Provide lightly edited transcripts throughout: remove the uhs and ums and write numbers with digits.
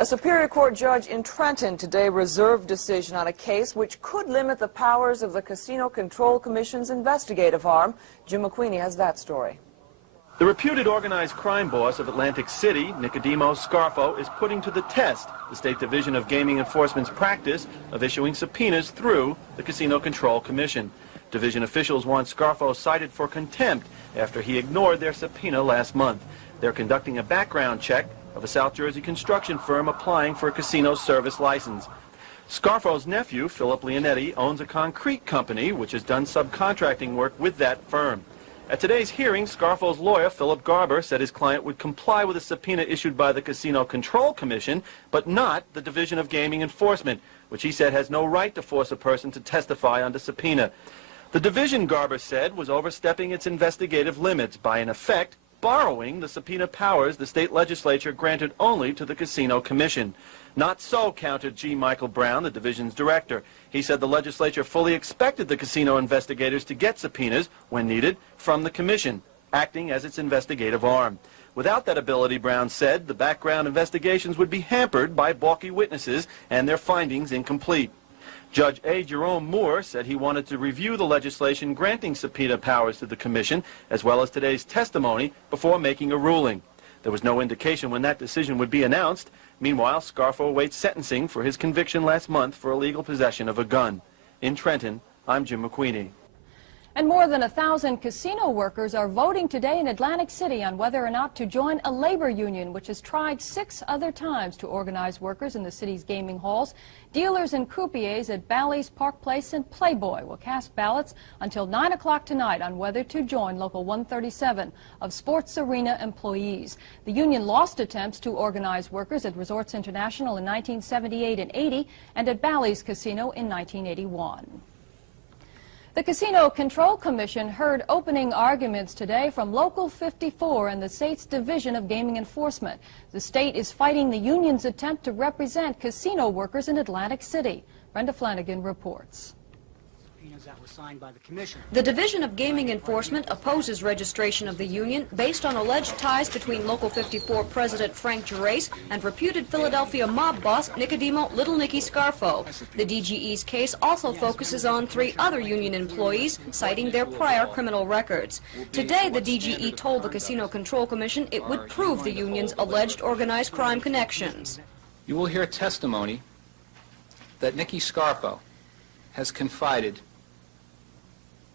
A Superior Court judge in Trenton today reserved decision on a case which could limit the powers of the Casino Control Commission's investigative arm. Jim McQueenie has that story. The reputed organized crime boss of Atlantic City, Nicky Scarfo, is putting to the test the State Division of Gaming Enforcement's practice of issuing subpoenas through the Casino Control Commission. Division officials want Scarfo cited for contempt after he ignored their subpoena last month. They're conducting a background check of a South Jersey construction firm applying for a casino service license. Scarfo's nephew, Philip Leonetti, owns a concrete company which has done subcontracting work with that firm. At today's hearing, Scarfo's lawyer, Philip Garber, said his client would comply with a subpoena issued by the Casino Control Commission, but not the Division of Gaming Enforcement, which he said has no right to force a person to testify under subpoena. The division, Garber said, was overstepping its investigative limits by, in effect, borrowing the subpoena powers the state legislature granted only to the Casino Commission. Not so, countered G. Michael Brown, the division's director. He said the legislature fully expected the casino investigators to get subpoenas, when needed, from the commission, acting as its investigative arm. Without that ability, Brown said, the background investigations would be hampered by balky witnesses and their findings incomplete. Judge A. Jerome Moore said he wanted to review the legislation granting subpoena powers to the commission, as well as today's testimony, before making a ruling. There was no indication when that decision would be announced. Meanwhile, Scarfo awaits sentencing for his conviction last month for illegal possession of a gun. In Trenton, I'm Jim McQueenie. And more than 1,000 casino workers are voting today in Atlantic City on whether or not to join a labor union, which has tried 6 other times to organize workers in the city's gaming halls. Dealers and croupiers at Bally's, Park Place, and Playboy will cast ballots until 9 o'clock tonight on whether to join Local 137 of Sports Arena employees. The union lost attempts to organize workers at Resorts International in 1978 and 80 and at Bally's Casino in 1981. The Casino Control Commission heard opening arguments today from Local 54 and the state's Division of Gaming Enforcement. The state is fighting the union's attempt to represent casino workers in Atlantic City. Brenda Flanagan reports. That was signed by the Commission. The Division of Gaming Enforcement opposes registration of the union based on alleged ties between Local 54 President Frank Gerace and reputed Philadelphia mob boss Little Nicky Scarfo. The DGE's case also focuses on 3 other union employees, citing their prior criminal records. Today, the DGE told the Casino Control Commission it would prove the union's alleged organized crime connections. You will hear testimony that Nicky Scarfo has confided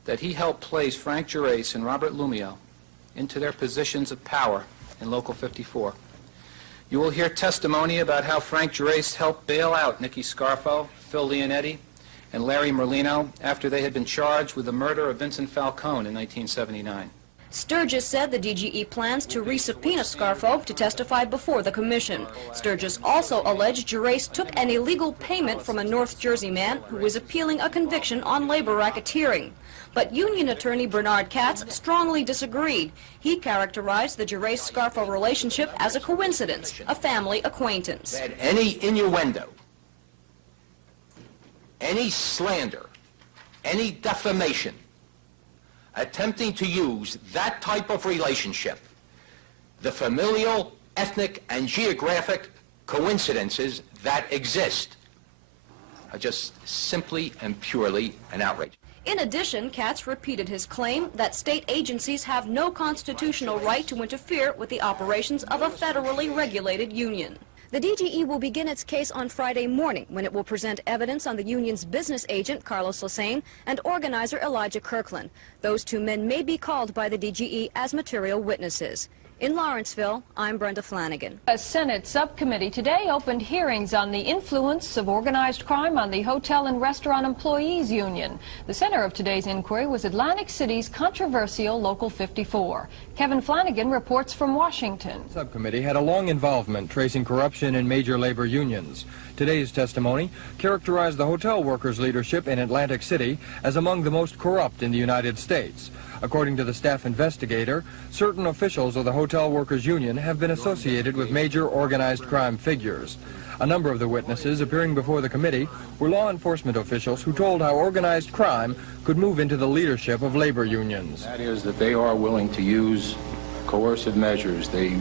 that he helped place Frank Gerace and Robert Lumio into their positions of power in Local 54. You will hear testimony about how Frank Gerace helped bail out Nicky Scarfo, Phil Leonetti, and Larry Merlino after they had been charged with the murder of Vincent Falcone in 1979. Sturgis said the DGE plans to re-subpoena Scarfo to testify before the commission. Sturgis also alleged Gerace took an illegal payment from a North Jersey man who was appealing a conviction on labor racketeering. But union attorney Bernard Katz strongly disagreed. He characterized the Gerace-Scarfo relationship as a coincidence, a family acquaintance. That any innuendo, any slander, any defamation, attempting to use that type of relationship, the familial, ethnic, and geographic coincidences that exist, are just simply and purely an outrage. In addition, Katz repeated his claim that state agencies have no constitutional right to interfere with the operations of a federally regulated union. The DGE will begin its case on Friday morning when it will present evidence on the union's business agent, Carlos Lassane, and organizer Elijah Kirkland. Those 2 men may be called by the DGE as material witnesses. In Lawrenceville, I'm Brenda Flanagan. A Senate subcommittee today opened hearings on the influence of organized crime on the Hotel and Restaurant Employees Union. The center of today's inquiry was Atlantic City's controversial Local 54. Kevin Flanagan reports from Washington. The subcommittee had a long involvement tracing corruption in major labor unions. Today's testimony characterized the hotel workers' leadership in Atlantic City as among the most corrupt in the United States. According to the staff investigator, certain officials of the Hotel Workers Union have been associated with major organized crime figures. A number of the witnesses appearing before the committee were law enforcement officials who told how organized crime could move into the leadership of labor unions. That is that they are willing to use coercive measures. They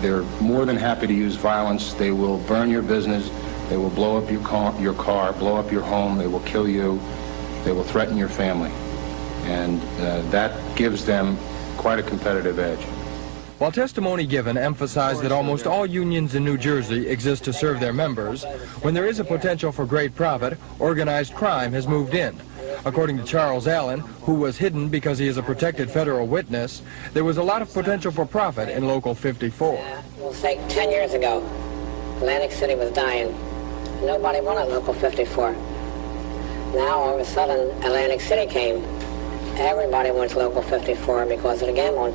They're more than happy to use violence. They will burn your business. They will blow up your car, blow up your home. They will kill you. They will threaten your family. And that gives them quite a competitive edge. While testimony given emphasized that almost all unions in New Jersey exist to serve their members, when there is a potential for great profit, organized crime has moved in. According to Charles Allen, who was hidden because he is a protected federal witness, there was a lot of potential for profit in Local 54. We'll say 10 years ago, Atlantic City was dying. Nobody wanted Local 54. Now, all of a sudden, Atlantic City came. Everybody wants Local 54 because of the gambling.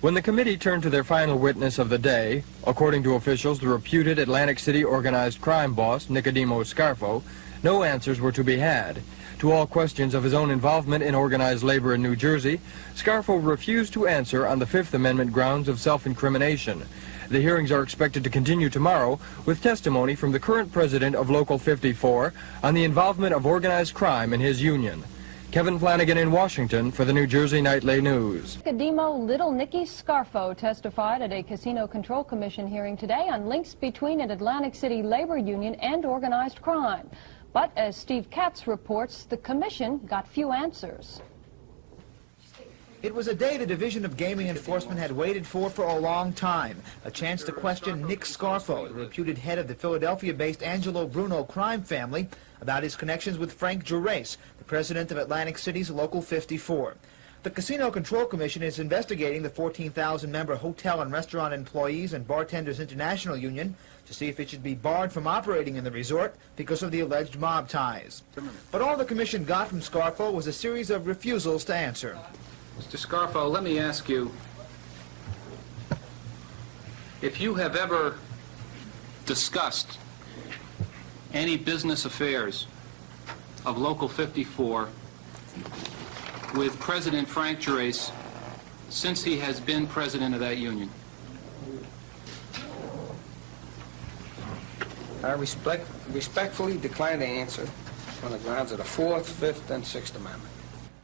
When the committee turned to their final witness of the day, according to officials, the reputed Atlantic City organized crime boss, Nicky Scarfo, no answers were to be had. To all questions of his own involvement in organized labor in New Jersey, Scarfo refused to answer on the Fifth Amendment grounds of self-incrimination. The hearings are expected to continue tomorrow with testimony from the current president of Local 54 on the involvement of organized crime in his union. Kevin Flanagan in Washington for the New Jersey Nightly News. Little Nicky Scarfo testified at a Casino Control Commission hearing today on links between an Atlantic City labor union and organized crime. But as Steve Katz reports, the commission got few answers. It was a day the Division of Gaming Enforcement had waited for a long time. A chance to question Nick Scarfo, the reputed head of the Philadelphia-based Angelo Bruno crime family, about his connections with Frank Gerace, the president of Atlantic City's Local 54. The Casino Control Commission is investigating the 14,000-member hotel and restaurant employees and Bartenders International Union to see if it should be barred from operating in the resort because of the alleged mob ties. But all the commission got from Scarfo was a series of refusals to answer. Mr. Scarfo, let me ask you, if you have ever discussed any business affairs of Local 54 with President Frank Gerace since he has been president of that union? I respectfully decline to answer on the grounds of the 4th, 5th, and 6th Amendment.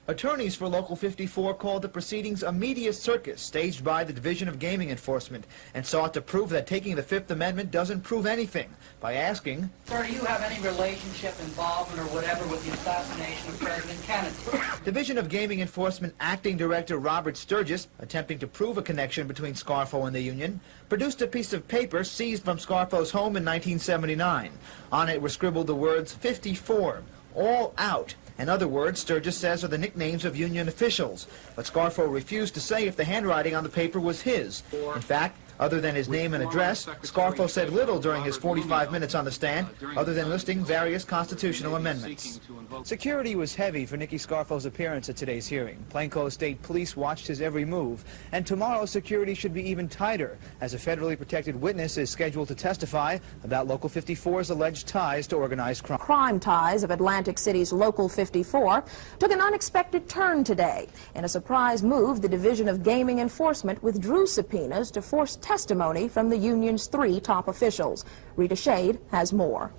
Attorneys for Local 54 called the proceedings a media circus staged by the Division of Gaming Enforcement and sought to prove that taking the Fifth Amendment doesn't prove anything by asking, Sir, do you have any relationship, involvement, or whatever with the assassination of President Kennedy? Division of Gaming Enforcement Acting Director Robert Sturgis, attempting to prove a connection between Scarfo and the union, produced a piece of paper seized from Scarfo's home in 1979. On it were scribbled the words 54, all out. In other words, Sturgis says are the nicknames of union officials. But Scarfo refused to say if the handwriting on the paper was his. In fact, other than his name and address, Scarfo said little during his 45 minutes on the stand, other than listing various constitutional amendments. Security was heavy for Nicky Scarfo's appearance at today's hearing. Plainclothes State Police watched his every move, and tomorrow security should be even tighter, as a federally protected witness is scheduled to testify about Local 54's alleged ties to organized crime. Crime ties of Atlantic City's Local 54 took an unexpected turn today. In a surprise move, the Division of Gaming Enforcement withdrew subpoenas to force testimony from the union's 3 top officials. Rita Shade has more.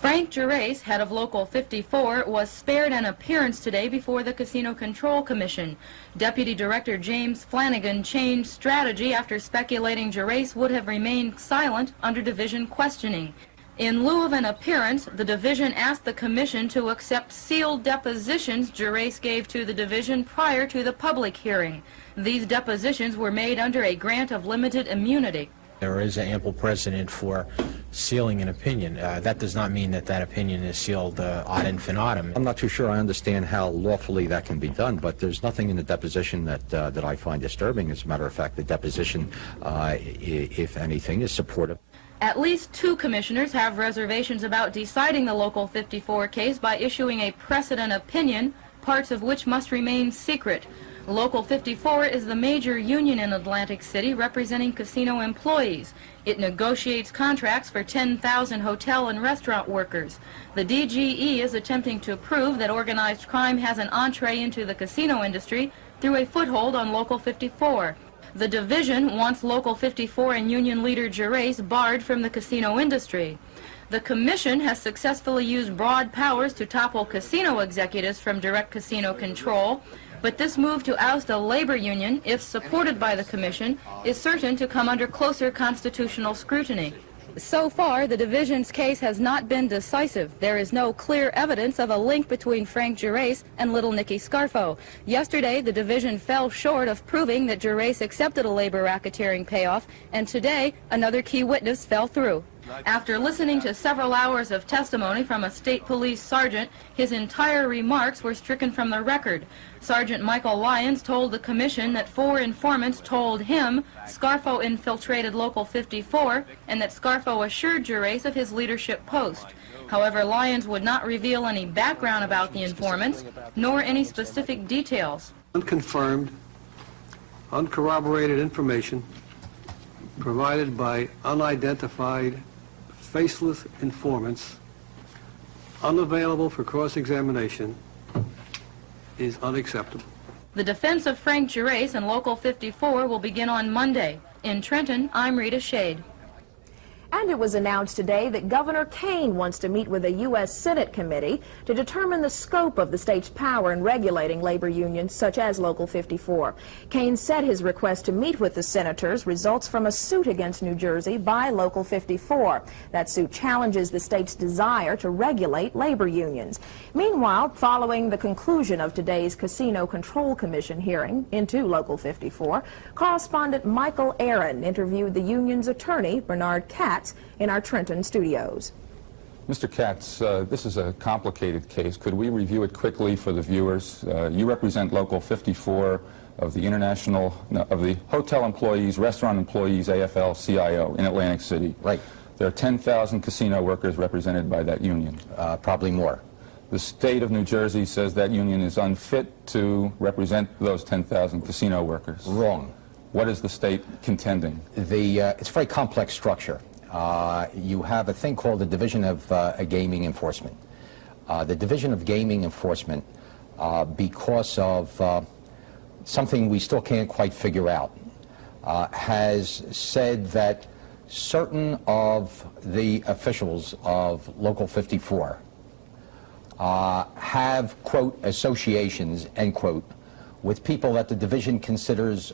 Frank Gerace, head of Local 54, was spared an appearance today before the Casino Control Commission. Deputy Director James Flanagan changed strategy after speculating Gerace would have remained silent under division questioning. In lieu of an appearance, the division asked the commission to accept sealed depositions Gerace gave to the division prior to the public hearing. These depositions were made under a grant of limited immunity. There is an ample precedent for sealing an opinion. That does not mean that that opinion is sealed ad infinitum. I'm not too sure I understand how lawfully that can be done, but there's nothing in the deposition that I find disturbing. As a matter of fact, the deposition, if anything, is supportive. At least 2 commissioners have reservations about deciding the Local 54 case by issuing a precedent opinion, parts of which must remain secret. Local 54 is the major union in Atlantic City representing casino employees. It negotiates contracts for 10,000 hotel and restaurant workers. The DGE is attempting to prove that organized crime has an entree into the casino industry through a foothold on Local 54. The division wants Local 54 and union leader Gerace barred from the casino industry. The commission has successfully used broad powers to topple casino executives from direct casino control. But this move to oust a labor union, if supported by the commission, is certain to come under closer constitutional scrutiny. So far, the division's case has not been decisive. There is no clear evidence of a link between Frank Gerace and little Nicky Scarfo. Yesterday, the division fell short of proving that Gerace accepted a labor racketeering payoff, and today, another key witness fell through. After listening to several hours of testimony from a state police sergeant, his entire remarks were stricken from the record. Sergeant Michael Lyons told the commission that 4 informants told him Scarfo infiltrated Local 54 and that Scarfo assured Gerace of his leadership post. However, Lyons would not reveal any background about the informants, nor any specific details. Unconfirmed, uncorroborated information provided by unidentified, faceless informants, unavailable for cross-examination, is unacceptable. The defense of Frank Gerace and Local 54 will begin on Monday. In Trenton, I'm Rita Shade. And it was announced today that Governor Kane wants to meet with a U.S. Senate committee to determine the scope of the state's power in regulating labor unions such as Local 54. Kane said his request to meet with the senators results from a suit against New Jersey by Local 54. That suit challenges the state's desire to regulate labor unions. Meanwhile, following the conclusion of today's Casino Control Commission hearing into Local 54, correspondent Michael Aaron interviewed the union's attorney, Bernard Katz, in our Trenton studios. Mr. Katz, this is a complicated case. Could we review it quickly for the viewers? You represent Local 54 of the Hotel Employees, Restaurant Employees, AFL-CIO in Atlantic City. Right. There are 10,000 casino workers represented by that union. Probably more. The state of New Jersey says that union is unfit to represent those 10,000 casino workers. Wrong. What is the state contending? It's a very complex structure. You have a thing called the Division of Gaming Enforcement. The Division of Gaming Enforcement, because of something we still can't quite figure out, has said that certain of the officials of Local 54 have, quote, associations, end quote, with people that the division considers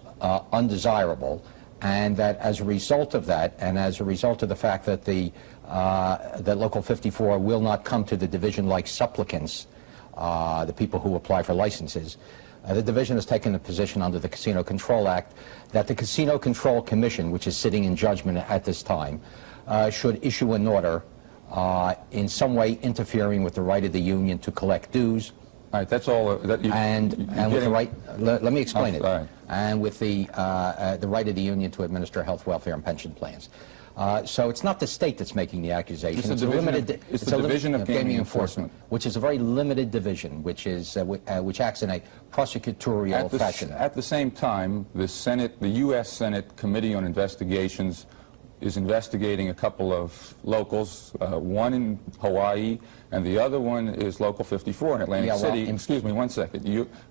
undesirable, and that as a result of that, and as a result of the fact that that Local 54 will not come to the division like supplicants, the people who apply for licenses, the division has taken a position under the Casino Control Act that the Casino Control Commission, which is sitting in judgment at this time, should issue an order in some way interfering with the right of the union to collect dues. All right, that's all. With the right, let me explain it. Right. And with the right of the union to administer health, welfare, and pension plans. So it's not the state that's making the accusation. It's the Division of Gaming Enforcement, which is a very limited division, which acts in a prosecutorial fashion. At the same time, the U.S. Senate Committee on Investigations is investigating a couple of locals, one in Hawaii, and the other one is Local 54 in Atlantic City. Excuse me one second.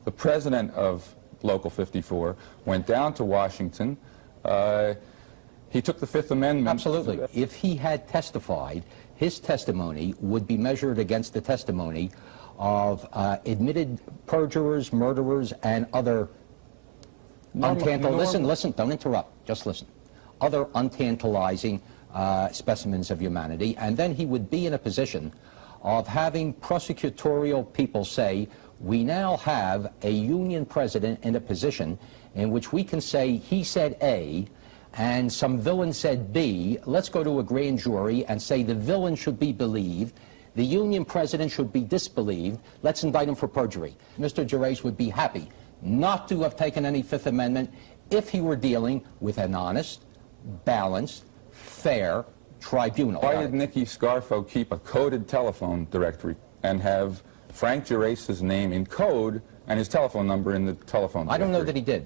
The president of Local 54 went down to Washington. He took the Fifth Amendment. Absolutely. If he had testified, his testimony would be measured against the testimony of admitted perjurers, murderers, and other listen, don't interrupt, just listen. Other untantalizing specimens of humanity, and then he would be in a position of having prosecutorial people say, we now have a union president in a position in which we can say he said A and some villain said B. Let's go to a grand jury and say the villain should be believed, the union president should be disbelieved. Let's indict him for perjury. Mr. Gerace would be happy not to have taken any Fifth Amendment if he were dealing with an honest, balanced, fair tribunal. Why did Nicky Scarfo keep a coded telephone directory and have Frank Gerace's name in code and his telephone number in the telephone directory? I don't know that he did.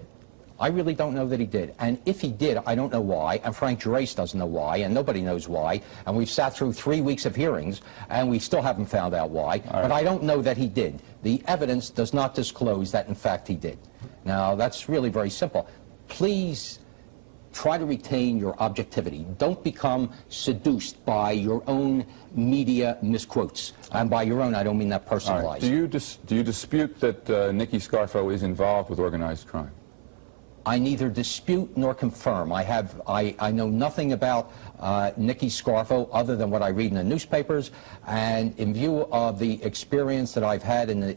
I really don't know that he did. And if he did, I don't know why, and Frank Gerace doesn't know why, and nobody knows why, and we've sat through 3 weeks of hearings, and we still haven't found out why, but I don't know that he did. The evidence does not disclose that, in fact, he did. Now, that's really very simple. Please try to retain your objectivity. Don't become seduced by your own media misquotes. And by your own, I don't mean that personalized. Right. Do you dispute that Nicky Scarfo is involved with organized crime? I neither dispute nor confirm. I know nothing about Nicky Scarfo other than what I read in the newspapers, and in view of the experience that I've had in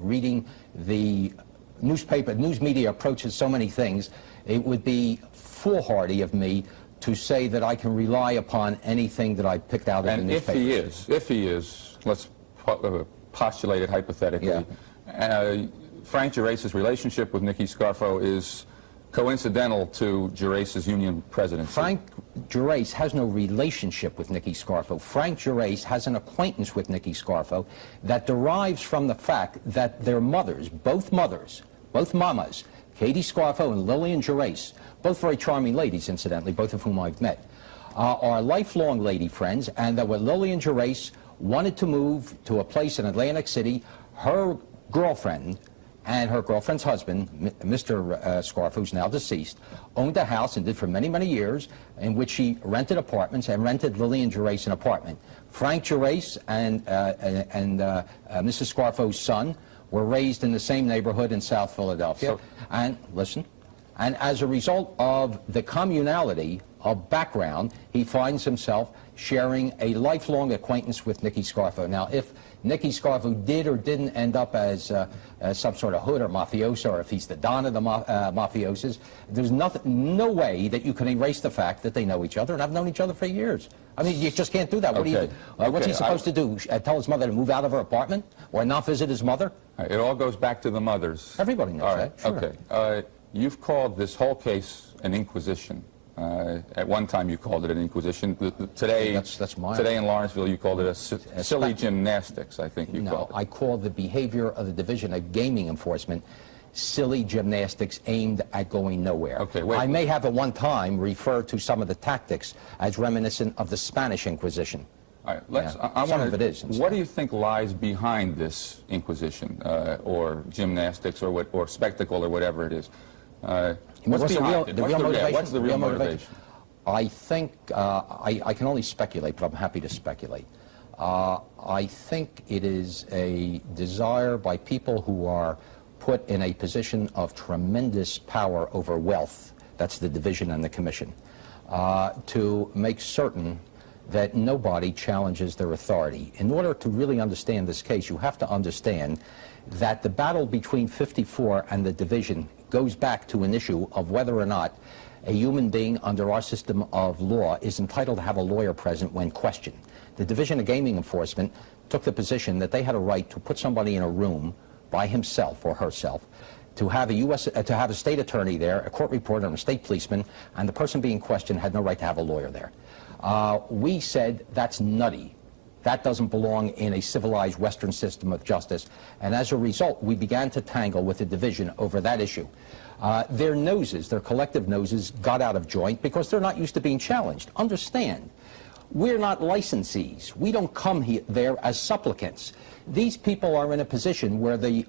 reading the news media approaches so many things, it would be foolhardy of me to say that I can rely upon anything that I picked out in the newspapers. And if he is, let's postulate it hypothetically, Frank Gerace's relationship with Nicky Scarfo is coincidental to Gerace's union presidency. Frank Gerace has no relationship with Nicky Scarfo. Frank Gerace has an acquaintance with Nicky Scarfo that derives from the fact that their mothers, both mamas, Katie Scarfo and Lillian Gerace, both very charming ladies, incidentally, both of whom I've met, are lifelong lady friends, and that when Lillian Gerace wanted to move to a place in Atlantic City, her girlfriend and her girlfriend's husband, Mr. Scarfo, who's now deceased, owned a house and did for many, many years in which she rented apartments and rented Lillian Gerace an apartment. Frank Gerace and Mrs. Scarfo's son were raised in the same neighborhood in South Philadelphia. And listen, and as a result of the communality of background, he finds himself sharing a lifelong acquaintance with Nicky Scarfo. Now, if Nicky Scarfo did or didn't end up as some sort of hood or mafioso, or if he's the don of the mafiosos, there's no way that you can erase the fact that they know each other and have known each other for years. I mean, you just can't do that. What's he supposed to do? Tell his mother to move out of her apartment or not visit his mother? It all goes back to the mothers. Everybody knows that. Sure. Okay. You've called this whole case an inquisition. At one time you called it an inquisition. Today in Lawrenceville you called it a silly gymnastics, I think you called it. No, I called the behavior of the Division of Gaming Enforcement silly gymnastics aimed at going nowhere. Okay, wait. I may have at one time referred to some of the tactics as reminiscent of the Spanish Inquisition. All right, some of it is. What do you think lies behind this inquisition, or gymnastics, or spectacle, or whatever it is? What's behind it? What's the real motivation? I think, I can only speculate, but I'm happy to speculate. I think it is a desire by people who are put in a position of tremendous power over wealth, that's the division and the commission, to make certain that nobody challenges their authority. In order to really understand this case, you have to understand that the battle between 54 and the division goes back to an issue of whether or not a human being under our system of law is entitled to have a lawyer present when questioned. The Division of Gaming Enforcement took the position that they had a right to put somebody in a room by himself or herself, to have a state attorney there, a court reporter, and a state policeman, and the person being questioned had no right to have a lawyer there. We said that's nutty. That doesn't belong in a civilized Western system of justice. And as a result, we began to tangle with the division over that issue. Their noses, their collective noses, got out of joint because they're not used to being challenged. Understand, we're not licensees. We don't come there as supplicants. These people are in a position where the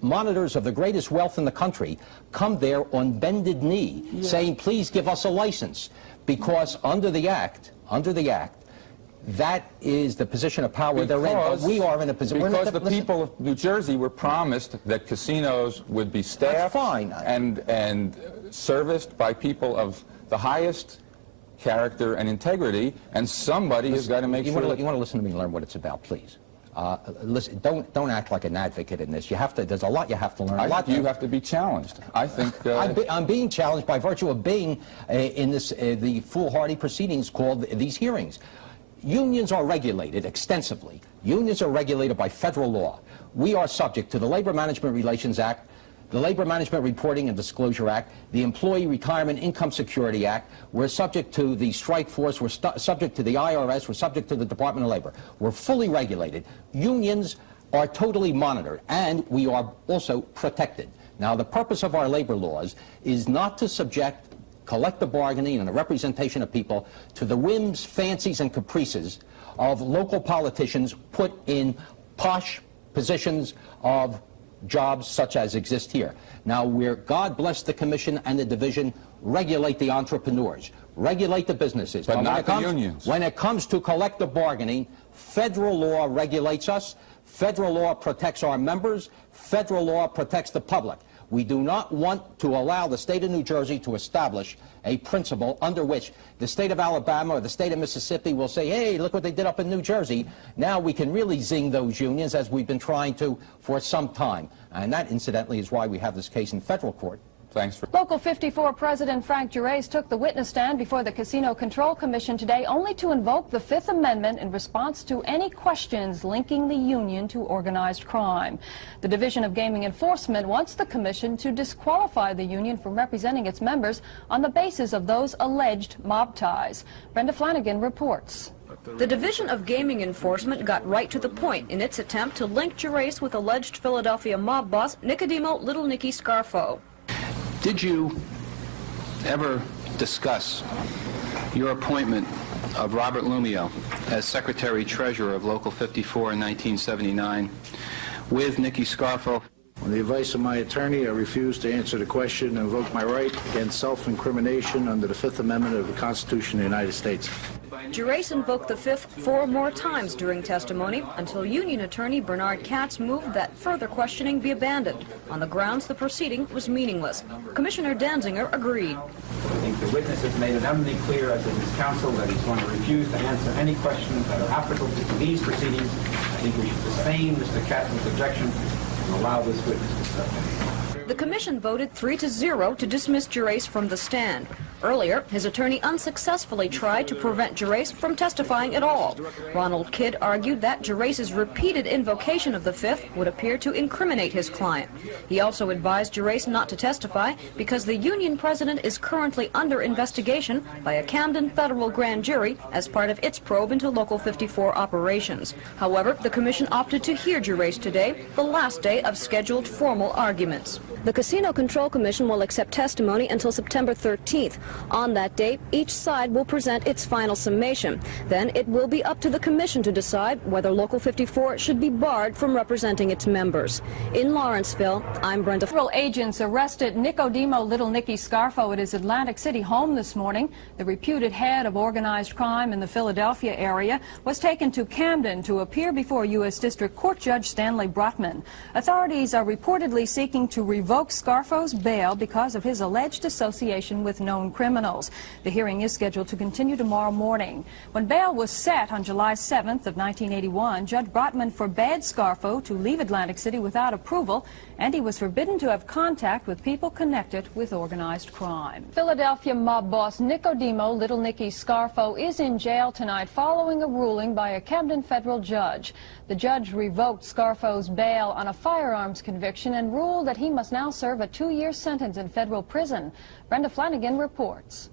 monitors of the greatest wealth in the country come there on bended knee, saying, please give us a license. Because under the act, that is the position of power they're in. But we are in a position... Because the people of New Jersey were promised that casinos would be staffed and serviced by people of the highest character and integrity, and somebody has got to make sure... You want to listen to me and learn what it's about, please. Listen, don't act like an advocate in this. There's a lot you have to learn. You have to be challenged. I think... I'm being challenged by virtue of being in the foolhardy proceedings called these hearings. Unions are regulated extensively. Unions are regulated by federal law. We are subject to the Labor Management Relations Act, the Labor Management Reporting and Disclosure Act, the Employee Retirement Income Security Act. We're subject to the strike force. We're subject to the IRS. We're subject to the Department of Labor. We're fully regulated. Unions are totally monitored, and we are also protected. Now, the purpose of our labor laws is not to subject collective bargaining and the representation of people to the whims, fancies, and caprices of local politicians put in posh positions of jobs such as exist here. Now, God bless the commission and the division, regulate the entrepreneurs, regulate the businesses. But not the unions. When it comes to collective bargaining, federal law regulates us, federal law protects our members, federal law protects the public. We do not want to allow the state of New Jersey to establish a principle under which the state of Alabama or the state of Mississippi will say, hey, look what they did up in New Jersey. Now we can really zing those unions, as we've been trying to for some time. And that, incidentally, is why we have this case in federal court. Thanks for... Local 54 President Frank Gerace took the witness stand before the Casino Control Commission today only to invoke the Fifth Amendment in response to any questions linking the union to organized crime. The Division of Gaming Enforcement wants the commission to disqualify the union from representing its members on the basis of those alleged mob ties. Brenda Flanagan reports. The Division of Gaming Enforcement got right to the point in its attempt to link Gerace with alleged Philadelphia mob boss Nicodemo Little Nicky Scarfo. Did you ever discuss your appointment of Robert Lumio as Secretary-Treasurer of Local 54 in 1979 with Nicky Scarfo? On the advice of my attorney, I refuse to answer the question and invoke my right against self-incrimination under the Fifth Amendment of the Constitution of the United States. Gerace invoked the Fifth 4 more times during testimony until union attorney Bernard Katz moved that further questioning be abandoned on the grounds the proceeding was meaningless. Commissioner Danziger agreed. I think the witness has made it eminently clear, as did his counsel, that he's going to refuse to answer any questions that are applicable to these proceedings. I think we should sustain Mr. Katz's objection and allow this witness to testify. The commission voted 3-0 to dismiss Gerace from the stand. Earlier, his attorney unsuccessfully tried to prevent Gerace from testifying at all. Ronald Kidd argued that Gerace's repeated invocation of the Fifth would appear to incriminate his client. He also advised Gerace not to testify because the union president is currently under investigation by a Camden federal grand jury as part of its probe into Local 54 operations. However, the commission opted to hear Gerace today, the last day of scheduled formal arguments. The Casino Control Commission will accept testimony until September 13th. On that date, each side will present its final summation. Then it will be up to the commission to decide whether Local 54 should be barred from representing its members. In Lawrenceville, I'm Brenda. Federal agents arrested Nicodemo Little Nicky Scarfo at his Atlantic City home this morning. The reputed head of organized crime in the Philadelphia area was taken to Camden to appear before U.S. District Court Judge Stanley Brotman. Authorities are reportedly seeking to revoke Scarfo's bail because of his alleged association with known criminals. The hearing is scheduled to continue tomorrow morning. When bail was set on July 7th of 1981, Judge Brotman forbade Scarfo to leave Atlantic City without approval, and he was forbidden to have contact with people connected with organized crime. Philadelphia mob boss Nicodemo Little Nicky Scarfo is in jail tonight following a ruling by a Camden federal judge. The judge revoked Scarfo's bail on a firearms conviction and ruled that he must now serve a 2-year sentence in federal prison. Brenda Flanagan reports.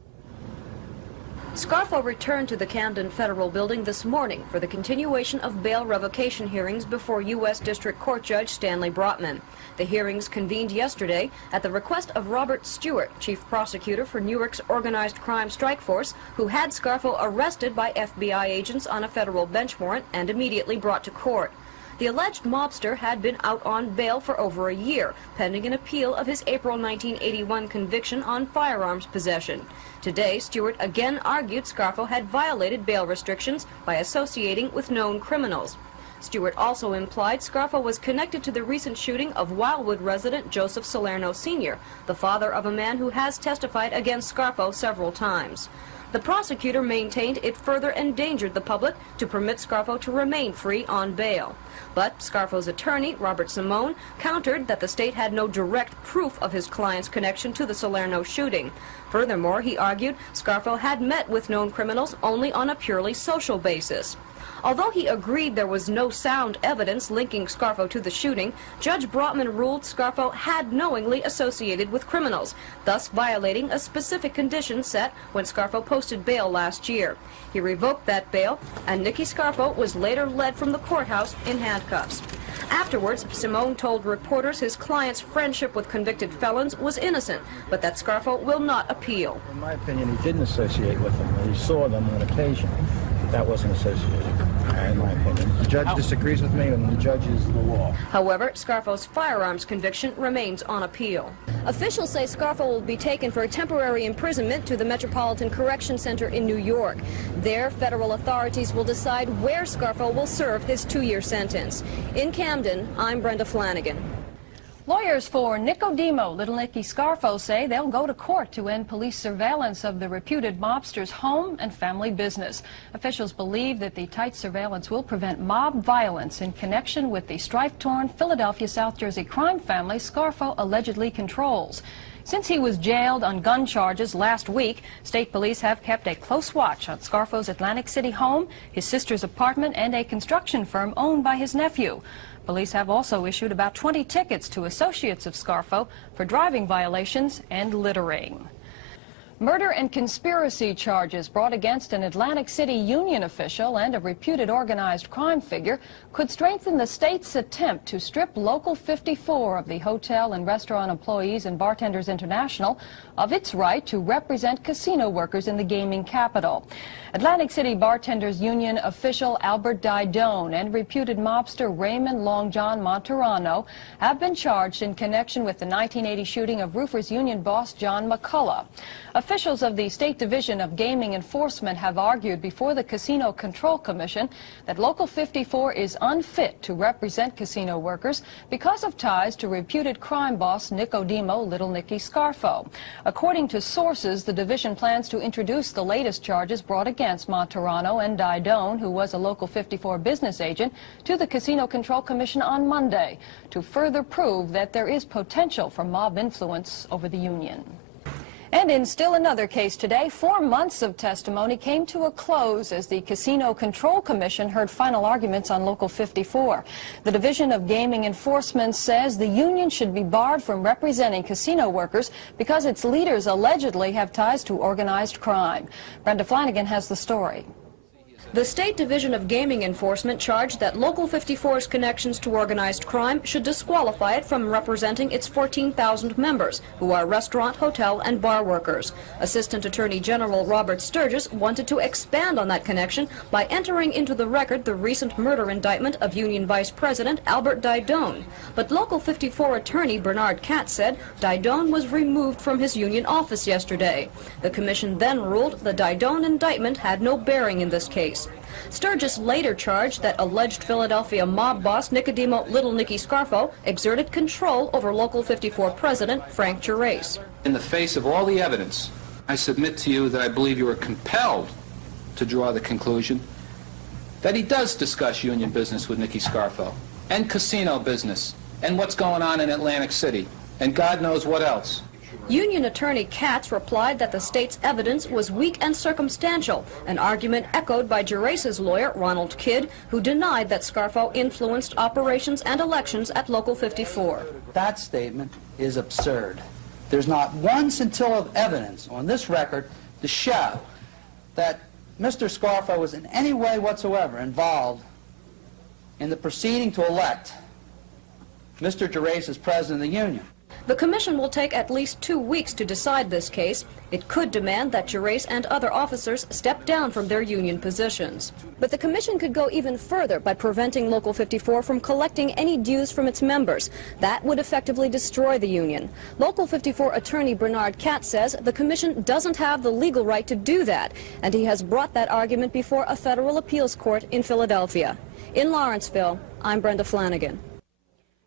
Scarfo returned to the Camden Federal Building this morning for the continuation of bail revocation hearings before U.S. District Court Judge Stanley Brotman. The hearings convened yesterday at the request of Robert Stewart, Chief Prosecutor for Newark's Organized Crime Strike Force, who had Scarfo arrested by FBI agents on a federal bench warrant and immediately brought to court. The alleged mobster had been out on bail for over a year, pending an appeal of his April 1981 conviction on firearms possession. Today, Stewart again argued Scarfo had violated bail restrictions by associating with known criminals. Stewart also implied Scarfo was connected to the recent shooting of Wildwood resident Joseph Salerno Sr., the father of a man who has testified against Scarfo several times. The prosecutor maintained it further endangered the public to permit Scarfo to remain free on bail. But Scarfo's attorney, Robert Simone, countered that the state had no direct proof of his client's connection to the Salerno shooting. Furthermore, he argued Scarfo had met with known criminals only on a purely social basis. Although he agreed there was no sound evidence linking Scarfo to the shooting, Judge Brotman ruled Scarfo had knowingly associated with criminals, thus violating a specific condition set when Scarfo posted bail last year. He revoked that bail, and Nicky Scarfo was later led from the courthouse in handcuffs. Afterwards, Simone told reporters his client's friendship with convicted felons was innocent, but that Scarfo will not appeal. In my opinion, he didn't associate with them. He saw them on occasion. That wasn't associated, in my opinion. The judge disagrees with me, and the judge is the law. However, Scarfo's firearms conviction remains on appeal. Officials say Scarfo will be taken for temporary imprisonment to the Metropolitan Correction Center in New York. There, federal authorities will decide where Scarfo will serve his 2-year sentence. In Camden, I'm Brenda Flanagan. Lawyers for Nicodemo, Little Nicky Scarfo, say they'll go to court to end police surveillance of the reputed mobster's home and family business. Officials believe that the tight surveillance will prevent mob violence in connection with the strife-torn Philadelphia, South Jersey crime family Scarfo allegedly controls. Since he was jailed on gun charges last week, state police have kept a close watch on Scarfo's Atlantic City home, his sister's apartment, and a construction firm owned by his nephew. Police have also issued about 20 tickets to associates of Scarfo for driving violations and littering. Murder and conspiracy charges brought against an Atlantic City union official and a reputed organized crime figure could strengthen the state's attempt to strip Local 54 of the hotel and restaurant employees and Bartenders International of its right to represent casino workers in the gaming capital. Atlantic City Bartenders Union official Albert Didone and reputed mobster Raymond Long John Monterano have been charged in connection with the 1980 shooting of Roofers Union boss John McCullough. Officials of the State Division of Gaming Enforcement have argued before the Casino Control Commission that Local 54 is unfit to represent casino workers because of ties to reputed crime boss Nicodemo Little Nicky Scarfo. According to sources, the division plans to introduce the latest charges brought against Monterano and Didone, who was a Local 54 business agent, to the Casino Control Commission on Monday to further prove that there is potential for mob influence over the union. And in still another case today, 4 months of testimony came to a close as the Casino Control Commission heard final arguments on Local 54. The Division of Gaming Enforcement says the union should be barred from representing casino workers because its leaders allegedly have ties to organized crime. Brenda Flanagan has the story. The State Division of Gaming Enforcement charged that Local 54's connections to organized crime should disqualify it from representing its 14,000 members, who are restaurant, hotel, and bar workers. Assistant Attorney General Robert Sturgis wanted to expand on that connection by entering into the record the recent murder indictment of Union Vice President Albert Didone. But Local 54 attorney Bernard Katz said Didone was removed from his union office yesterday. The commission then ruled the Didone indictment had no bearing in this case. Sturgis later charged that alleged Philadelphia mob boss Nicodemo Little Nicky Scarfo exerted control over Local 54 President Frank Gerace. In the face of all the evidence, I submit to you that I believe you are compelled to draw the conclusion that he does discuss union business with Nicky Scarfo, and casino business, and what's going on in Atlantic City, and God knows what else. Union attorney Katz replied that the state's evidence was weak and circumstantial, an argument echoed by Gerace's lawyer, Ronald Kidd, who denied that Scarfo influenced operations and elections at Local 54. That statement is absurd. There's not one scintilla of evidence on this record to show that Mr. Scarfo was in any way whatsoever involved in the proceeding to elect Mr. Gerace as president of the union. The commission will take at least 2 weeks to decide this case. It could demand that Gerace and other officers step down from their union positions. But the commission could go even further by preventing Local 54 from collecting any dues from its members. That would effectively destroy the union. Local 54 attorney Bernard Katz says the commission doesn't have the legal right to do that, and he has brought that argument before a federal appeals court in Philadelphia. In Lawrenceville, I'm Brenda Flanagan.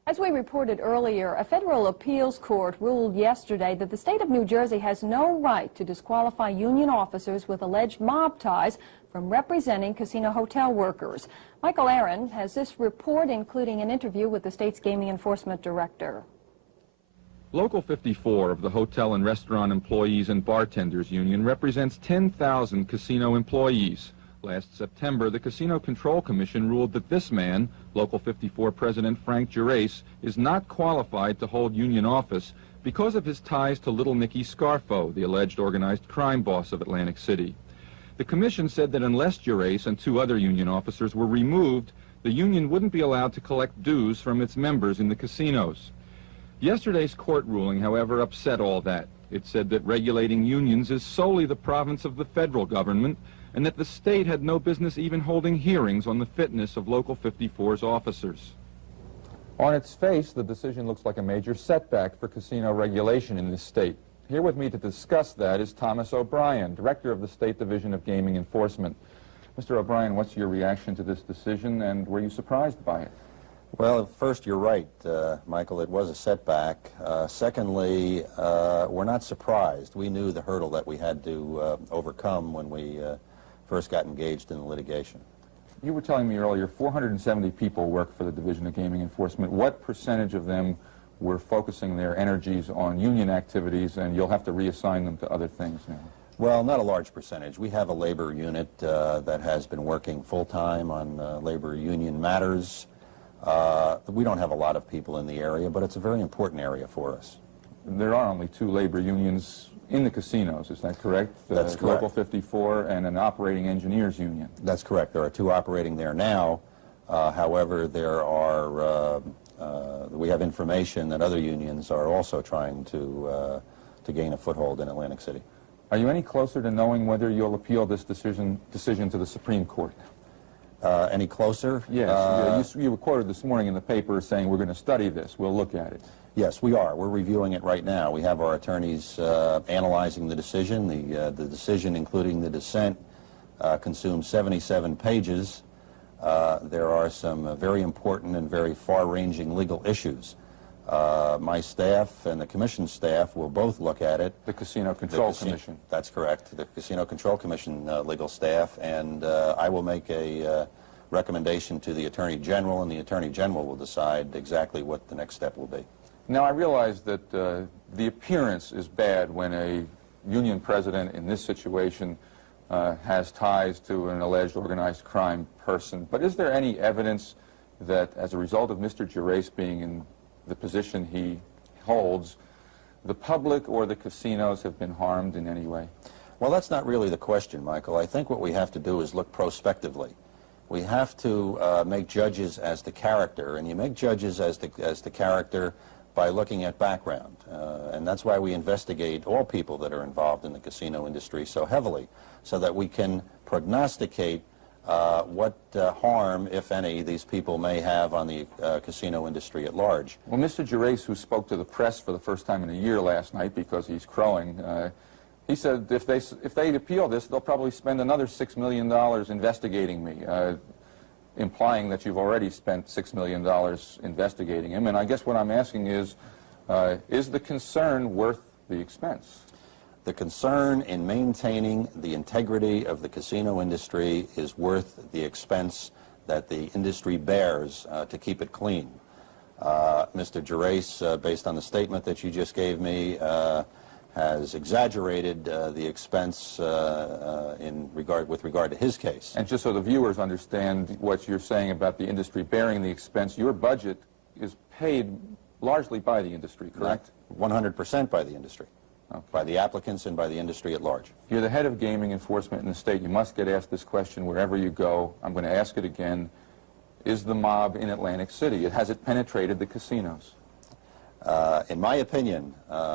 As we reported earlier, a federal appeals court ruled yesterday that the state of New Jersey has no right to disqualify union officers with alleged mob ties from representing casino hotel workers. Michael Aaron has this report, including an interview with the state's gaming enforcement director. Local 54 of the Hotel and Restaurant Employees and Bartenders Union represents 10,000 casino employees. Last September, the Casino Control Commission ruled that this man, Local 54 President Frank Gerace, is not qualified to hold union office because of his ties to Little Nicky Scarfo, the alleged organized crime boss of Atlantic City. The commission said that unless Gerace and 2 other union officers were removed, the union wouldn't be allowed to collect dues from its members in the casinos. Yesterday's court ruling, however, upset all that. It said that regulating unions is solely the province of the federal government, and that the state had no business even holding hearings on the fitness of Local 54's officers. On its face, the decision looks like a major setback for casino regulation in this state. Here with me to discuss that is Thomas O'Brien, Director of the State Division of Gaming Enforcement. Mr. O'Brien, what's your reaction to this decision, and were you surprised by it? Well, first, you're right, Michael. It was a setback. Secondly, we're not surprised. We knew the hurdle that we had to overcome when we first got engaged in the litigation. You were telling me earlier 470 people work for the Division of Gaming Enforcement. What percentage of them were focusing their energies on union activities, and you'll have to reassign them to other things now? Well, not a large percentage. We have a labor unit that has been working full-time on labor union matters. We don't have a lot of people in the area, but it's a very important area for us. There are only 2 labor unions in the casinos, is that correct? That's correct. Local 54 and an operating engineers union. That's correct. There are 2 operating there now. However, there are, we have information that other unions are also trying to gain a foothold in Atlantic City. Are you any closer to knowing whether you'll appeal this decision to the Supreme Court? Any closer? Yes. You were quoted this morning in the paper saying we're going to study this. We'll look at it. Yes, we are. We're reviewing it right now. We have our attorneys analyzing the decision. The decision, including the dissent, consumes 77 pages. There are some very important and very far-ranging legal issues. My staff and the Commission staff will both look at it. The Casino Control Commission. That's correct. The Casino Control Commission legal staff, and I will make a recommendation to the Attorney General, and the Attorney General will decide exactly what the next step will be. Now, I realize that the appearance is bad when a union president in this situation has ties to an alleged organized crime person, but is there any evidence that as a result of Mr. Gerace being in the position he holds, the public or the casinos have been harmed in any way? Well, that's not really the question, Michael. I think what we have to do is look prospectively. We have to make judges as to character, and you make judges as to character by looking at background. And that's why we investigate all people that are involved in the casino industry so heavily, so that we can prognosticate what harm, if any, these people may have on the casino industry at large. Well, Mr. Gerace, who spoke to the press for the first time in a year last night because he's crowing, he said if they appeal this, they'll probably spend another $6 million investigating me, implying that you've already spent $6 million investigating him. And I guess what I'm asking is the concern worth the expense? The concern in maintaining the integrity of the casino industry is worth the expense that the industry bears to keep it clean. Mr. Gerace, based on the statement that you just gave me, has exaggerated the expense with regard to his case. And just so the viewers understand what you're saying about the industry bearing the expense, your budget is paid largely by the industry, correct? 100% by the industry. Okay. By the applicants and by the industry at large. You're the head of gaming enforcement in the state. You must get asked this question wherever you go. I'm going to ask it again. Is the mob in Atlantic City? Has it penetrated the casinos? In my opinion,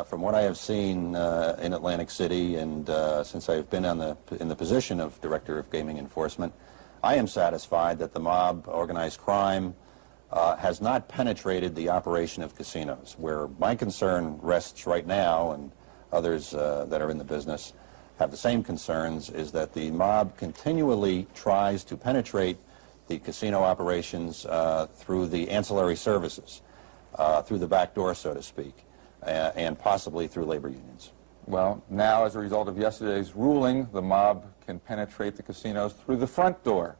from what I have seen in Atlantic City, and since I've been in the position of Director of Gaming Enforcement, I am satisfied that the mob, organized crime, has not penetrated the operation of casinos. Where my concern rests right now, and others that are in the business have the same concerns, is that the mob continually tries to penetrate the casino operations through the ancillary services, through the back door, so to speak, and possibly through labor unions. Well, now as a result of yesterday's ruling, the mob can penetrate the casinos through the front door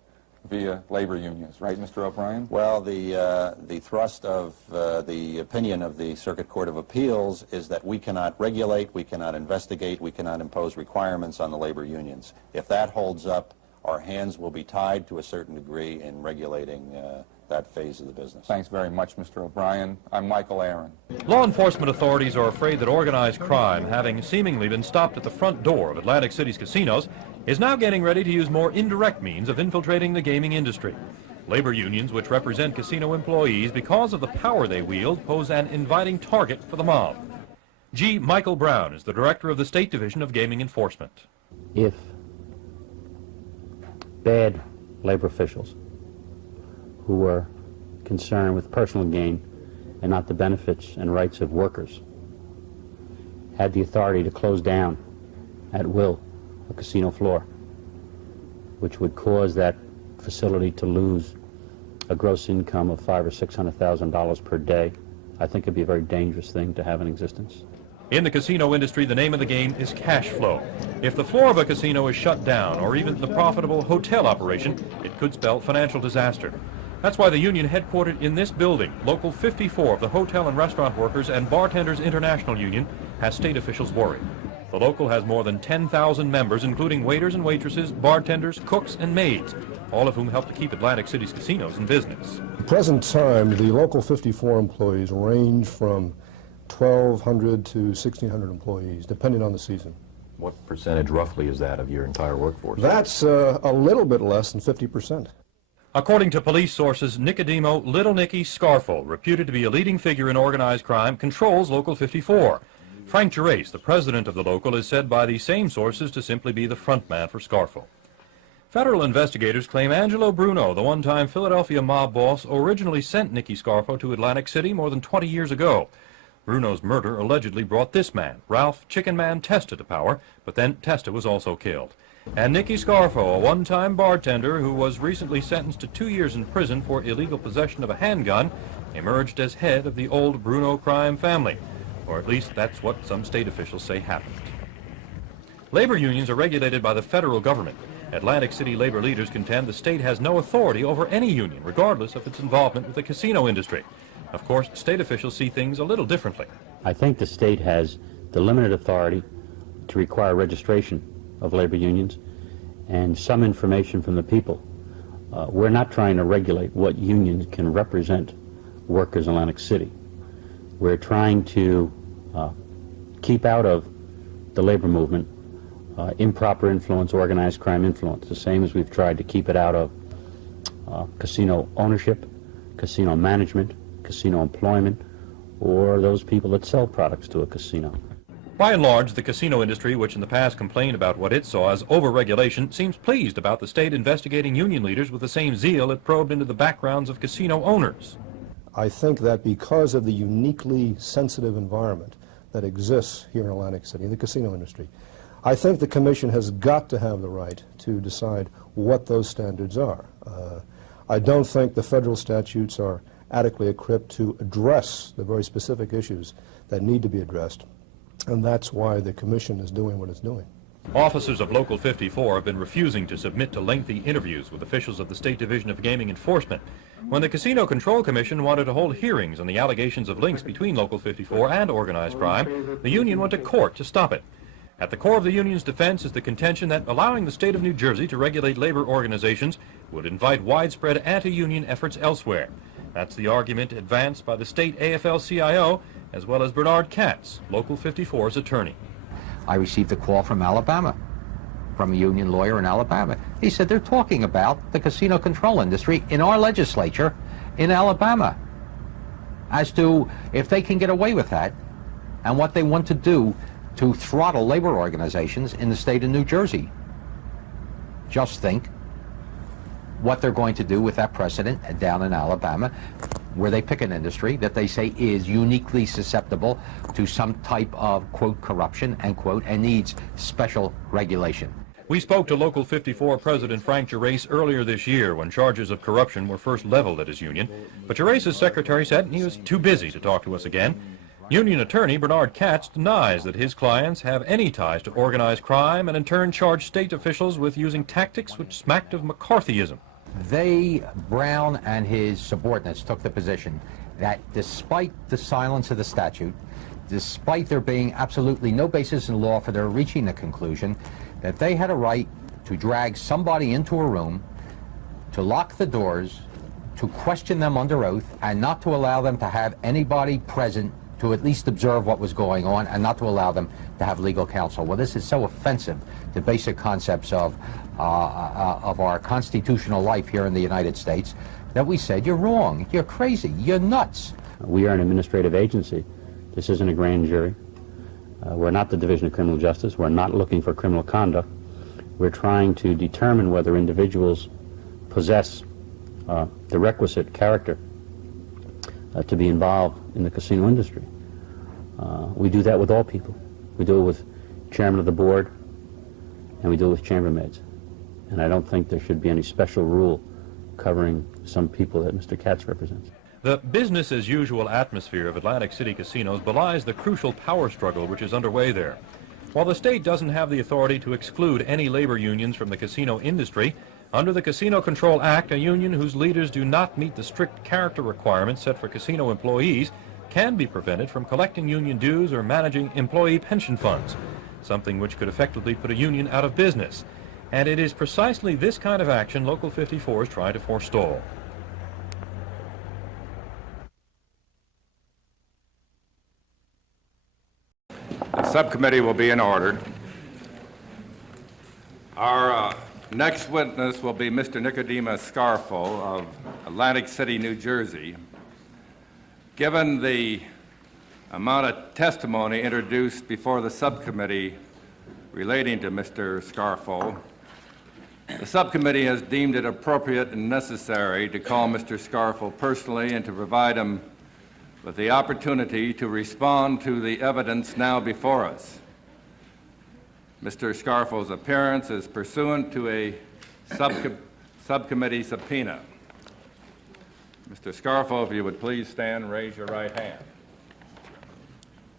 via labor unions, right, Mr. O'Brien? Well, the thrust of the opinion of the Circuit Court of Appeals is that we cannot regulate, we cannot investigate, we cannot impose requirements on the labor unions. If that holds up, our hands will be tied to a certain degree in regulating that phase of the business. Thanks very much, Mr. O'Brien. I'm Michael Aaron. Law enforcement authorities are afraid that organized crime, having seemingly been stopped at the front door of Atlantic City's casinos, is now getting ready to use more indirect means of infiltrating the gaming industry. Labor unions, which represent casino employees because of the power they wield, pose an inviting target for the mob. G. Michael Brown is the director of the State Division of Gaming Enforcement. If bad labor officials who were concerned with personal gain and not the benefits and rights of workers had the authority to close down at will a casino floor, which would cause that facility to lose a gross income of $500,000 or $600,000 per day. I think it'd be a very dangerous thing to have in existence. In the casino industry, the name of the game is cash flow. If the floor of a casino is shut down, or even the profitable hotel operation, it could spell financial disaster. That's why the union headquartered in this building, Local 54 of the Hotel and Restaurant Workers and Bartenders International Union, has state officials worried. The local has more than 10,000 members, including waiters and waitresses, bartenders, cooks, and maids, all of whom help to keep Atlantic City's casinos in business. At the present time, the Local 54 employees range from 1,200 to 1,600 employees, depending on the season. What percentage roughly is that of your entire workforce? That's a little bit less than 50%. According to police sources, Nicodemo Little Nicky Scarfo, reputed to be a leading figure in organized crime, controls Local 54. Frank Gerace, the president of the local, is said by these same sources to simply be the front man for Scarfo. Federal investigators claim Angelo Bruno, the one-time Philadelphia mob boss, originally sent Nicky Scarfo to Atlantic City more than 20 years ago. Bruno's murder allegedly brought this man, Ralph Chicken Man Testa, to power, but then Testa was also killed. And Nicky Scarfo, a one-time bartender who was recently sentenced to 2 years in prison for illegal possession of a handgun, emerged as head of the old Bruno crime family. Or at least that's what some state officials say happened. Labor unions are regulated by the federal government. Atlantic City labor leaders contend the state has no authority over any union, regardless of its involvement with the casino industry. Of course, state officials see things a little differently. I think the state has the limited authority to require registration of labor unions and some information from the people. We're not trying to regulate what unions can represent workers in Atlantic City. We're trying to keep out of the labor movement improper influence, organized crime influence, the same as we've tried to keep it out of casino ownership, casino management, casino employment, or those people that sell products to a casino. By and large, the casino industry, which in the past complained about what it saw as over-regulation, seems pleased about the state investigating union leaders with the same zeal it probed into the backgrounds of casino owners. I think that because of the uniquely sensitive environment that exists here in Atlantic City, in the casino industry, I think the Commission has got to have the right to decide what those standards are. I don't think the federal statutes are adequately equipped to address the very specific issues that need to be addressed, and that's why the Commission is doing what it's doing. Officers of Local 54 have been refusing to submit to lengthy interviews with officials of the State Division of Gaming Enforcement. When the Casino Control Commission wanted to hold hearings on the allegations of links between Local 54 and organized crime, the union went to court to stop it. At the core of the union's defense is the contention that allowing the state of New Jersey to regulate labor organizations would invite widespread anti-union efforts elsewhere. That's the argument advanced by the state AFL-CIO, as well as Bernard Katz, Local 54's attorney. I received a call from Alabama, from a union lawyer in Alabama. He said they're talking about the casino control industry in our legislature in Alabama as to if they can get away with that and what they want to do to throttle labor organizations in the state of New Jersey. Just think what they're going to do with that precedent down in Alabama, where they pick an industry that they say is uniquely susceptible to some type of, quote, corruption, end quote, and needs special regulation. We spoke to Local 54 President Frank Gerace earlier this year when charges of corruption were first leveled at his union, but Gerace's secretary said he was too busy to talk to us again. Union attorney Bernard Katz denies that his clients have any ties to organized crime and in turn charged state officials with using tactics which smacked of McCarthyism. Brown and his subordinates took the position that despite the silence of the statute, despite there being absolutely no basis in law for their reaching the conclusion, that they had a right to drag somebody into a room, to lock the doors, to question them under oath, and not to allow them to have anybody present to at least observe what was going on, and not to allow them to have legal counsel. Well, this is so offensive to basic concepts of our constitutional life here in the United States that we said, you're wrong, you're crazy, you're nuts. We are an administrative agency. This isn't a grand jury. We're not the Division of Criminal Justice. We're not looking for criminal conduct. We're trying to determine whether individuals possess the requisite character to be involved in the casino industry. We do that with all people. We do it with chairman of the board, and we do it with chambermaids. And I don't think there should be any special rule covering some people that Mr. Katz represents. The business-as-usual atmosphere of Atlantic City casinos belies the crucial power struggle which is underway there. While the state doesn't have the authority to exclude any labor unions from the casino industry, under the Casino Control Act, a union whose leaders do not meet the strict character requirements set for casino employees can be prevented from collecting union dues or managing employee pension funds, something which could effectively put a union out of business. And it is precisely this kind of action Local 54 is trying to forestall. The subcommittee will be in order. Our next witness will be Mr. Nicky Scarfo of Atlantic City, New Jersey. Given the amount of testimony introduced before the subcommittee relating to Mr. Scarfo, the subcommittee has deemed it appropriate and necessary to call Mr. Scarfo personally and to provide him with the opportunity to respond to the evidence now before us. Mr. Scarfo's appearance is pursuant to a subcommittee subpoena. Mr. Scarfo, if you would please stand and raise your right hand.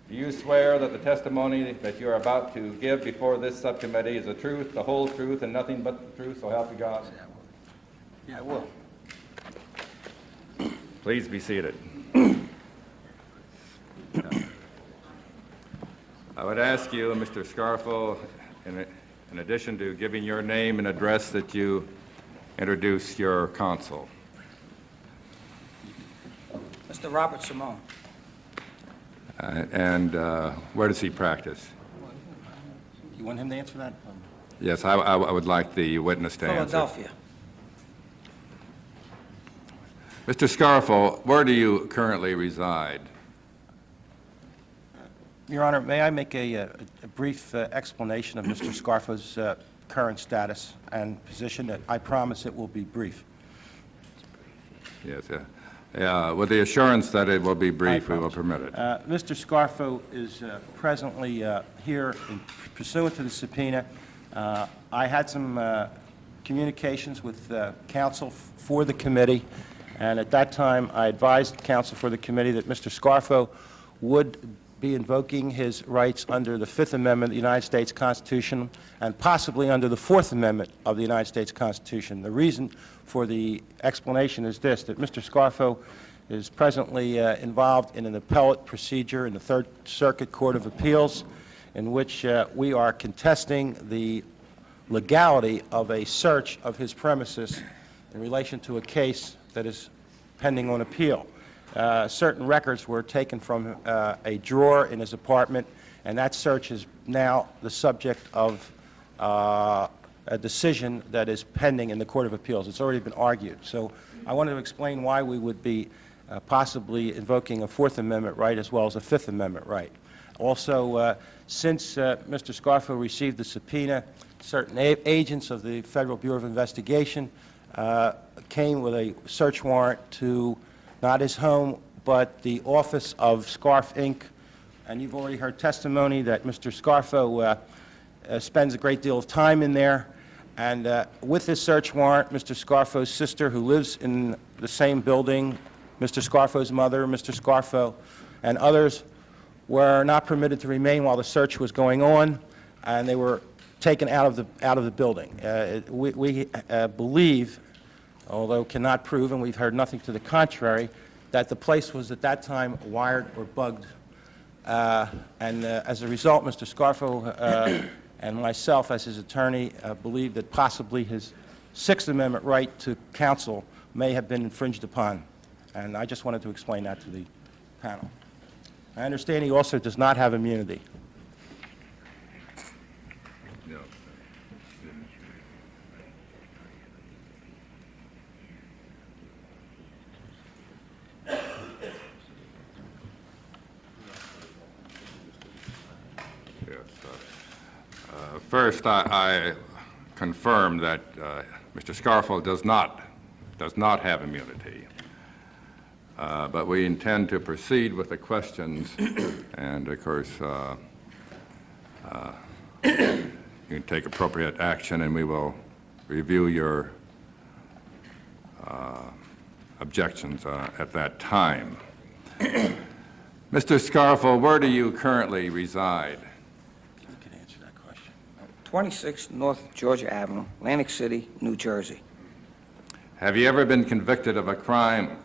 Do you swear that the testimony that you are about to give before this subcommittee is the truth, the whole truth, and nothing but the truth, so help you God? Yeah, I will. Please be seated. I would ask you, Mr. Scarfo, in addition to giving your name and address, that you introduce your counsel. Mr. Robert Simone. And where does he practice? You want him to answer that? Yes, I would like the witness to answer. Philadelphia. Mr. Scarfo, where do you currently reside? Your Honor, may I make a brief explanation of Mr. Scarfo's current status and position? I promise it will be brief. Yes, with the assurance that it will be brief, we will permit it. Mr. Scarfo is presently here pursuant to the subpoena. I had some communications with counsel for the committee, and at that time I advised counsel for the committee that Mr. Scarfo would be invoking his rights under the Fifth Amendment of the United States Constitution and possibly under the Fourth Amendment of the United States Constitution. The reason for the explanation is this, that Mr. Scarfo is presently involved in an appellate procedure in the Third Circuit Court of Appeals in which we are contesting the legality of a search of his premises in relation to a case that is pending on appeal. Certain records were taken from a drawer in his apartment, and that search is now the subject of a decision that is pending in the Court of Appeals. It's already been argued. So I wanted to explain why we would be possibly invoking a Fourth Amendment right as well as a Fifth Amendment right. Also, since Mr. Scarfo received the subpoena, certain agents of the Federal Bureau of Investigation came with a search warrant to not his home, but the office of Scarf, Inc., and you've already heard testimony that Mr. Scarfo spends a great deal of time in there, and with this search warrant, Mr. Scarfo's sister, who lives in the same building, Mr. Scarfo's mother, Mr. Scarfo, and others were not permitted to remain while the search was going on, and they were taken out of the building. We believe, although cannot prove, and we've heard nothing to the contrary, that the place was at that time wired or bugged. And as a result, Mr. Scarfo and myself, as his attorney, believe that possibly his Sixth Amendment right to counsel may have been infringed upon. And I just wanted to explain that to the panel. I understand he also does not have immunity. First, I confirm that Mr. Scarfo does not have immunity. But we intend to proceed with the questions, and of course, you can take appropriate action, and we will review your objections at that time. Mr. Scarfo, where do you currently reside? 26 North Georgia Avenue, Atlantic City, New Jersey. Have you ever been convicted of a crime?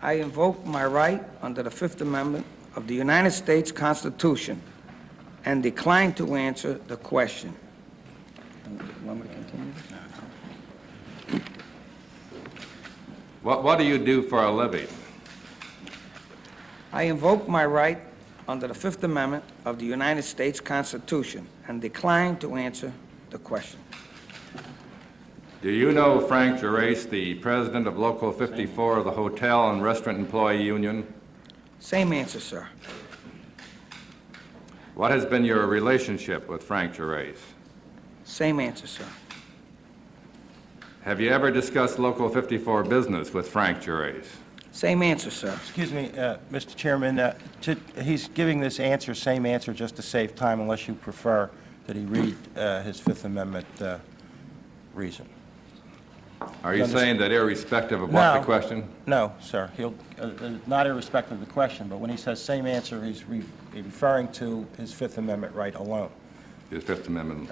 I invoke my right under the Fifth Amendment of the United States Constitution and decline to answer the question. Want me to continue? What do you do for a living? I invoke my right under the Fifth Amendment of the United States Constitution and decline to answer the question. Do you know Frank Gerace, the president of Local 54 of the Hotel and Restaurant Employee Union? Same answer, sir. What has been your relationship with Frank Gerace? Same answer, sir. Have you ever discussed Local 54 business with Frank Gerace? Same answer, sir. Excuse me, Mr. Chairman, he's giving this answer, same answer, just to save time, unless you prefer that he read his Fifth Amendment reason. Are you saying that irrespective of what the question? No, sir. He'll not irrespective of the question, but when he says same answer, he's referring to his Fifth Amendment right alone. His Fifth Amendment.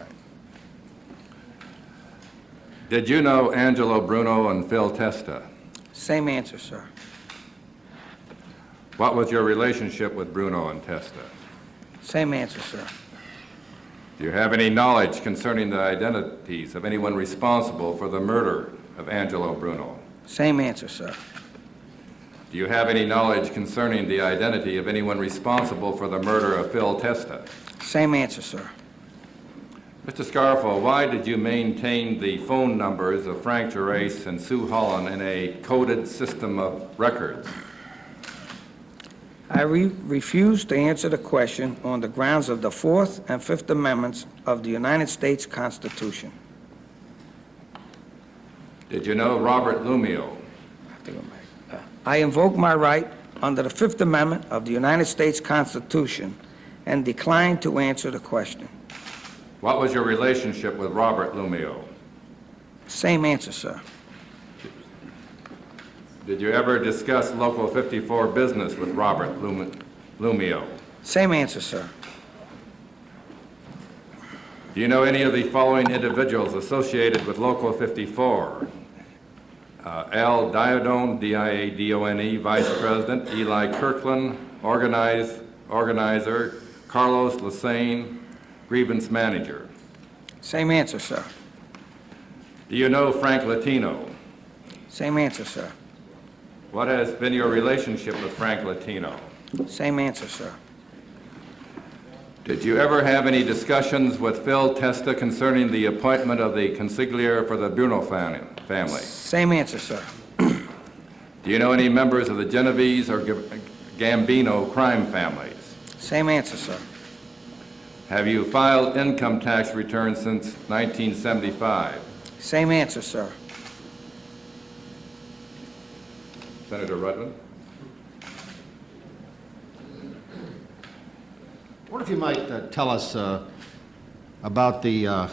Did you know Angelo Bruno and Phil Testa? Same answer, sir. What was your relationship with Bruno and Testa? Same answer, sir. Do you have any knowledge concerning the identities of anyone responsible for the murder of Angelo Bruno? Same answer, sir. Do you have any knowledge concerning the identity of anyone responsible for the murder of Phil Testa? Same answer, sir. Mr. Scarfo, why did you maintain the phone numbers of Frank Gerace and Sue Holland in a coded system of records? I refuse to answer the question on the grounds of the Fourth and Fifth Amendments of the United States Constitution. Did you know Robert Lumio? I invoke my right under the Fifth Amendment of the United States Constitution and decline to answer the question. What was your relationship with Robert Lumio? Same answer, sir. Did you ever discuss Local 54 business with Robert Lumio? Same answer, sir. Do you know any of the following individuals associated with Local 54? Al Diodone, D-I-A-D-O-N-E, Vice President; Eli Kirkland, Organizer; Carlos Lassane, Grievance Manager. Same answer, sir. Do you know Frank Latino? Same answer, sir. What has been your relationship with Frank Latino? Same answer, sir. Did you ever have any discussions with Phil Testa concerning the appointment of the consigliere for the Bruno family? Same answer, sir. Do you know any members of the Genovese or Gambino crime families? Same answer, sir. Have you filed income tax returns since 1975? Same answer, sir. Senator Rutland? What if you might tell us about the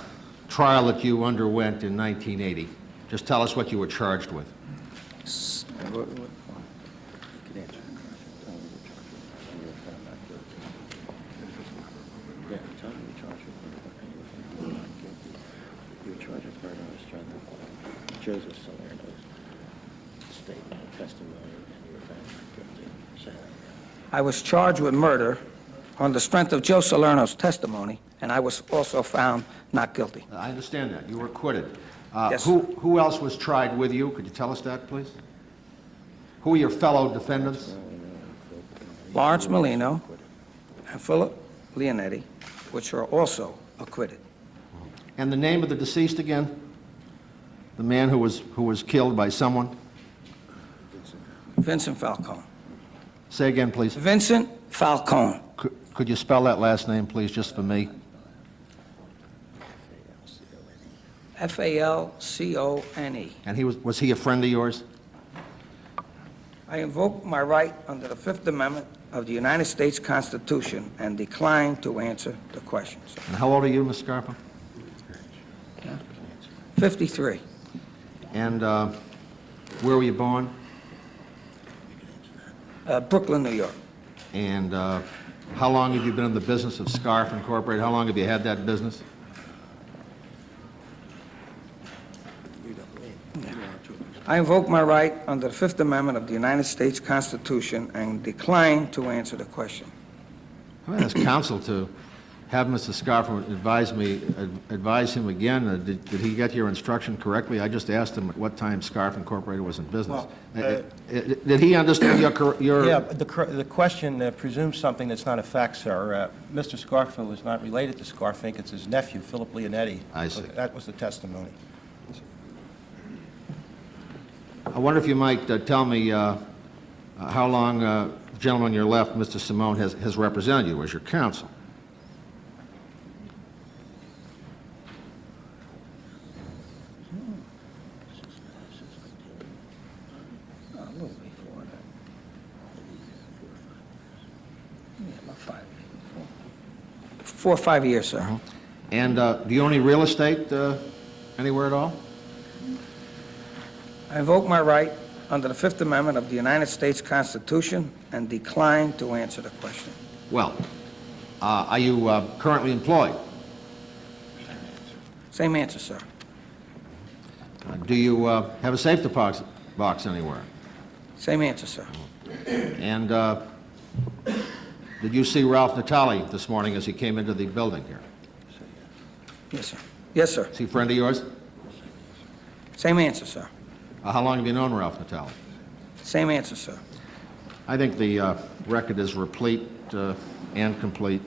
trial that you underwent in 1980? Just tell us what you were charged with. Joseph Salerno's statement, testimony, and you were found not guilty. I was charged with murder on the strength of Joe Salerno's testimony, and I was also found not guilty. I understand that. You were acquitted. Yes. Who else was tried with you? Could you tell us that, please? Who are your fellow defendants? Lawrence Molino and Philip Leonetti, which are also acquitted. And the name of the deceased again? The man who was killed by someone? Vincent Falcone. Say again, please. Vincent Falcone. Could you spell that last name, please, just for me? Falcone. And was he a friend of yours? I invoke my right under the Fifth Amendment of the United States Constitution and decline to answer the questions. And how old are you, Mr. Scarfo? 53. And where were you born? Brooklyn, New York. And how long have you been in the business of Scarf Incorporated? How long have you had that business? I invoke my right under the Fifth Amendment of the United States Constitution and decline to answer the question. I'm going to ask counsel to have Mr. Scarfo advise him again. Did he get your instruction correctly? I just asked him at what time Scarf Incorporated was in business. Well, did he understand your... Yeah, the question presumes something that's not a fact, sir. Mr. Scarfo is not related to Scarf Inc. It's his nephew, Philip Leonetti. I see. That was the testimony. I wonder if you might tell me how long the gentleman on your left, Mr. Simone, has represented you as your counsel. A little before that. Yeah, about 4 or 5 years, sir. And do you own any real estate anywhere at all? I invoke my right under the Fifth Amendment of the United States Constitution and decline to answer the question. Well, are you currently employed? Same answer, sir. Do you have a safe deposit box anywhere? Same answer, sir. And did you see Ralph Natale this morning as he came into the building here? Yes, sir. Yes, sir. Is he a friend of yours? Same answer, sir. How long have you known Ralph Natale? Same answer, sir. I think the record is replete and complete.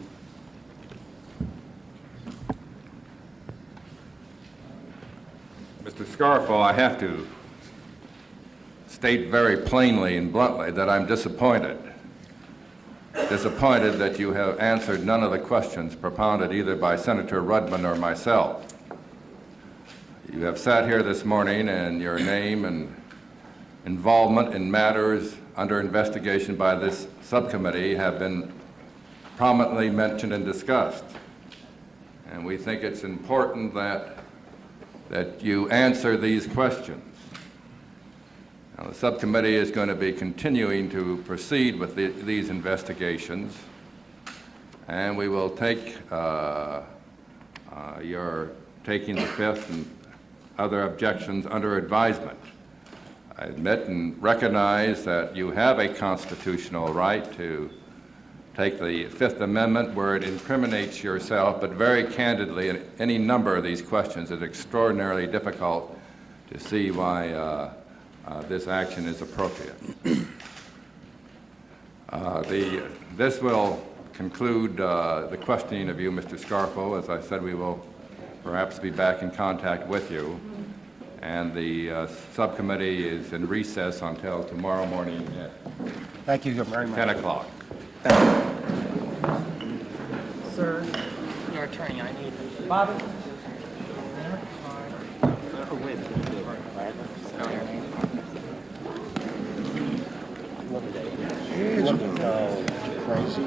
Mr. Scarfo, I have to state very plainly and bluntly that I'm disappointed. Disappointed that you have answered none of the questions propounded either by Senator Rudman or myself. You have sat here this morning and your name and involvement in matters under investigation by this subcommittee have been prominently mentioned and discussed. And we think it's important that you answer these questions. Now, the subcommittee is going to be continuing to proceed with these investigations, and we will take your taking the Fifth and other objections under advisement. I admit and recognize that you have a constitutional right to take the Fifth Amendment where it incriminates yourself, but very candidly, in any number of these questions, it's extraordinarily difficult to see why this action is appropriate. This will conclude the questioning of you, Mr. Scarfo. As I said, we will perhaps be back in contact with you. And the subcommittee is in recess until tomorrow morning at Thank you very much. 10 o'clock. Sir, your attorney, I need Bobby. Crazy.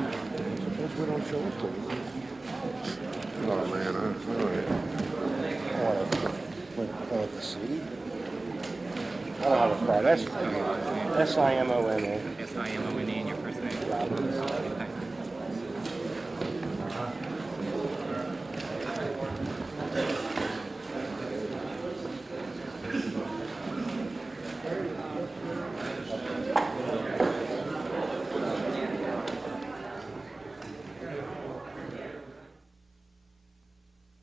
Suppose we don't show up to it. Oh, man, all right. The city? I don't have a car. That's S-I-M-O-N-A. S-I-M-O-N-E in your first name.